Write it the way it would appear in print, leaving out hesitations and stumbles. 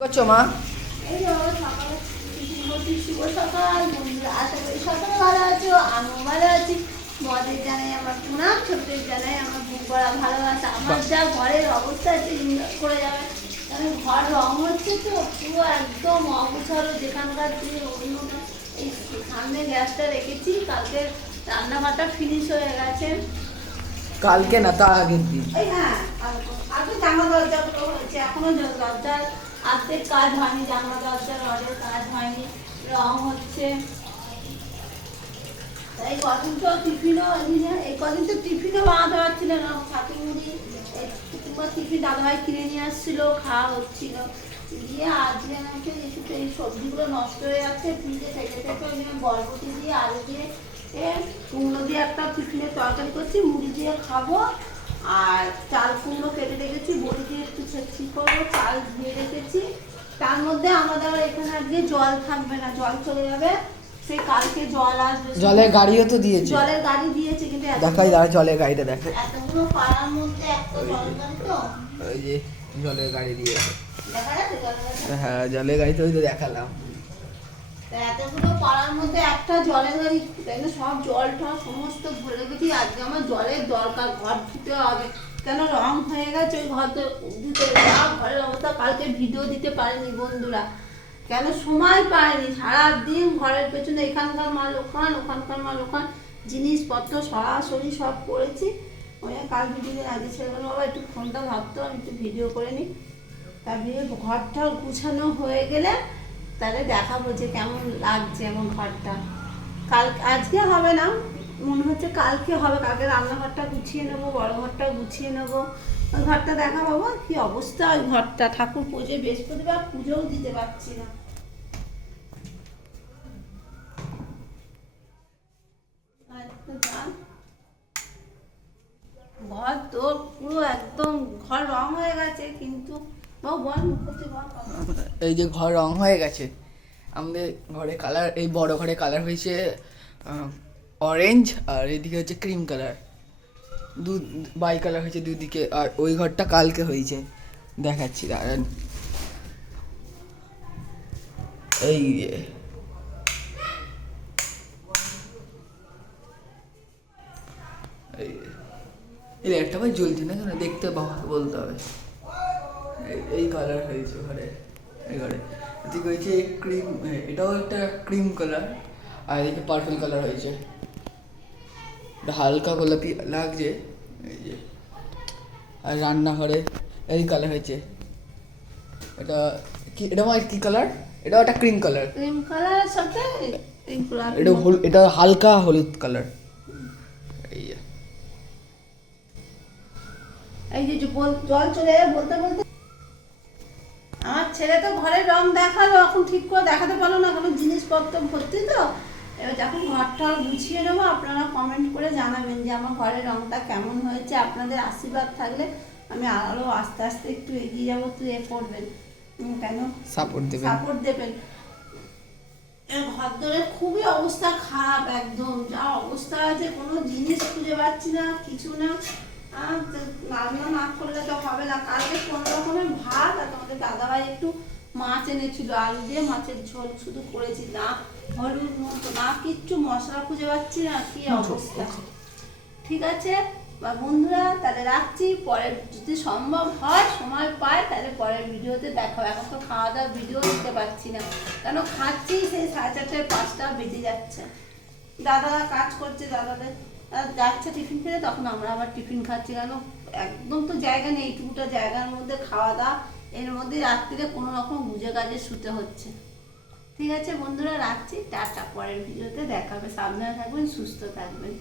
করছো মা? এই তো সকালে শুভ সকাল বন্ধুরা, আশা করি সকলে ভালো আছো, আমিও ভালো আছি। বড়দের জানাই আমার প্রণাম, ছোটদের জানাই আমার বুক ভরা ভালোবাসা। আমার যা ঘরের অবস্থা আছে করে যাবে, কারণ ঘর রং হচ্ছে তো পুরো একদম অগোছালো। যেখানকার দিয়ে অন্য এই সামনে গ্যাসটা রেখেছি, কালকে রান্নাঘরটা ফিনিশ হয়ে গেছে। কালকে না, তার আগের দিন। এই হ্যাঁ, কালকে জামা দরজাগুলো হয়েছে, এখনো দরজার আর্ধেক কাজ হয়নি, জানলা দরজার রডের কাজ হয়নি, রং হচ্ছে। এই কদিন তো টিফিনও এই কদিন তো টিফিনও বানাতে পারছিল না, ছাতি মুড়ি কিংবা টিফিন দাদাভাই কিনে নিয়ে আসছিল, খাওয়া হচ্ছিল। দিয়ে আজকে আমাকে এই সবজিগুলো নষ্ট হয়ে যাচ্ছে ফ্রিজে থেকে থেকে, ওই জন্য বরবটি দিয়ে আলু দিয়ে কুমড়ো দিয়ে একটা টিফিনের তরকারি করছি, মুড়ি দিয়ে খাবো। আর চাল কুমড়ো কেটে রেখেছি, বড়ি দিয়ে একটু ছেঁচি করবো, চাল ধুয়ে রেখেছি। তার মধ্যে আমাদের এখানে আজকে জল থাকবে না, জল চলে যাবে। সেই কালকে জল আসবে, জলের গাড়িও তো দিয়েছে। জলের গাড়ি দিয়েছে, কিন্তু দেখাই দাঁড়া, জলের গাড়িটা দেখে। এতগুলো পাড়ার মধ্যে একটা জলের গাড়ি তো ওই যে জলের গাড়ি দিয়েছে। দেখা যাচ্ছে জলের গাড়ি। হ্যাঁ, জলের গাড়ি তো ওই তো দেখালাম। এতগুলো পাড়ার মধ্যে একটা জলের গাড়ি, তাই না? সব জলটা সমস্ত ভরে রেখেছি। আজকে আমার জলের দরকার, ঘর ধুতে হবে, কেন রং হয়ে গেছে ওই ঘর ধুতে। ঘরের অবস্থা কালকে ভিডিও দিতে পারেনি বন্ধুরা, কেন সময় পায়নি। সারাদিন ঘরের পেছনে এখানকার মাল ওখান, ওখানকার মাল ওখান, জিনিসপত্র সরাসরি সব করেছি। ওই কাল ভিডিও আগে ছেড়ে গেলো, বাবা একটু ফোনটা ভাবতো, আমি একটু ভিডিও করে নিই। তারপরে ঘরটা গুছানো হয়ে গেলে তাহলে দেখাবো যে কেমন লাগছে আমার ঘরটা। আজকে হবে না, মনে হচ্ছে কালকে হবে। কালকে রান্নাঘরটা গুছিয়ে নেবো, বড় ঘরটা গুছিয়ে নেবো, ওই ঘরটা দেখা পাবো কি অবস্থা। ওই ঘরটা ঠাকুর পুজো, বৃহস্পতিবার পুজোও দিতে পারছি না। ঘর তো পুরো একদম ঘর রং হয়ে গেছে, কিন্তু এই যে ঘর রং হয়ে গেছে। আমাদের ঘরে কালার, এই বড় ঘরে কালার হয়েছে অরেঞ্জ, আর এদিকে হচ্ছে ক্রিম কালার, বাই কালার হয়েছে দুদিকে। আর ওই ঘরটা কালকে হয়েছে, দেখাচ্ছি দাঁড়ান। এই যে এই একটা ভাই জ্বলছে না কেন, দেখতে বলতে হবে। এই কালার হয়েছে ঘরে, এই ঘরে এদিকে হয়েছে ক্রিম, এটাও একটা ক্রিম কালার, আর এদিকে পার্পল কালার হয়েছে, এটা হালকা গোলাপি লাগছে। এই যে আর রান্নাঘরে এই কালার হয়েছে। এটা কি, এটা আমার কি কালার? এটাও একটা ক্রিম কালার, ক্রিম কালারের সাথে এটা এটা হালকা হলুদ কালার। এই যে এই যে জল চলে যাবে বলতে বলতে। আমার ছেলে তো ঘরের রং দেখালো, এখন ঠিক করে দেখাতে পারলো না, কোনো জিনিসপত্র ভর্তি তো। এবার যখন ঘরটা গুছিয়ে নেবো, আপনারা কমেন্ট করে জানাবেন যে আমার ঘরের রংটা কেমন হয়েছে। আপনাদের আশীর্বাদ থাকলে আমি আরও আস্তে আস্তে একটু এগিয়ে যাবো, একটু করবেন, কেন সাপোর্ট দেবেন। ঘর ধরে খুবই অবস্থা খারাপ, একদম যা অবস্থা আছে, কোনো জিনিস খুঁজে পাচ্ছি না, কিছু না। রান্না না করলে তো হবে না। কালকে কোনো রকমের ভাত, আর তোমাদের দাদাভাই একটু মাছ এনেছিল, আলু দিয়ে মাছের ঝোল শুধু করেছি, না হলুদ মতো না কিচ্ছু, মশলা খুঁজে পাচ্ছি না, কি অবস্থা। ঠিক আছে বা বন্ধুরা, তাহলে রাখছি। পরের যদি সম্ভব হয়, সময় পায়, তাহলে পরের ভিডিওতে দেখাবো। এখন তো খাওয়া দাওয়ার ভিডিও দিতে পারছি না, কেন খাচ্ছি সেই 4:30 5টা বেজে যাচ্ছে। দাদারা কাজ করছে, দাদাদের যাচ্ছে টিফিন খেতে, তখন আমরা আবার টিফিন খাচ্ছি। কেন একদম তো জায়গা নেই, এইটুকুটা জায়গার মধ্যে খাওয়া দাওয়া, এর মধ্যে রাত্রিরে কোনো রকম বুঝে কাজে শুতে হচ্ছে। ঠিক আছে বন্ধুরা, রাখছি, টাটা। পরের ভিডিওতে দেখাবে। সাবধানে থাকবেন, সুস্থ থাকবেন।